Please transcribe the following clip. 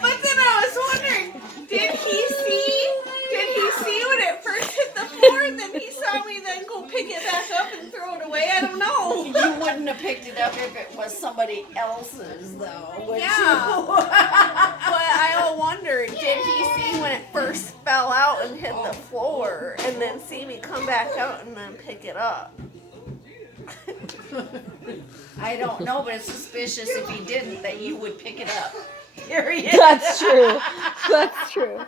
But then I was wondering, did he see when it first hit the floor, and then he saw me then go pick it back up and throw it away? I don't know. You wouldn't have picked it up if it was somebody else's, though, would Yeah. you? But I wonder, did he see when it first fell out and hit the floor, and then see me come back out and then pick it up? I don't know, but it's suspicious if he didn't that you would pick it up. Period. That's true. That's true.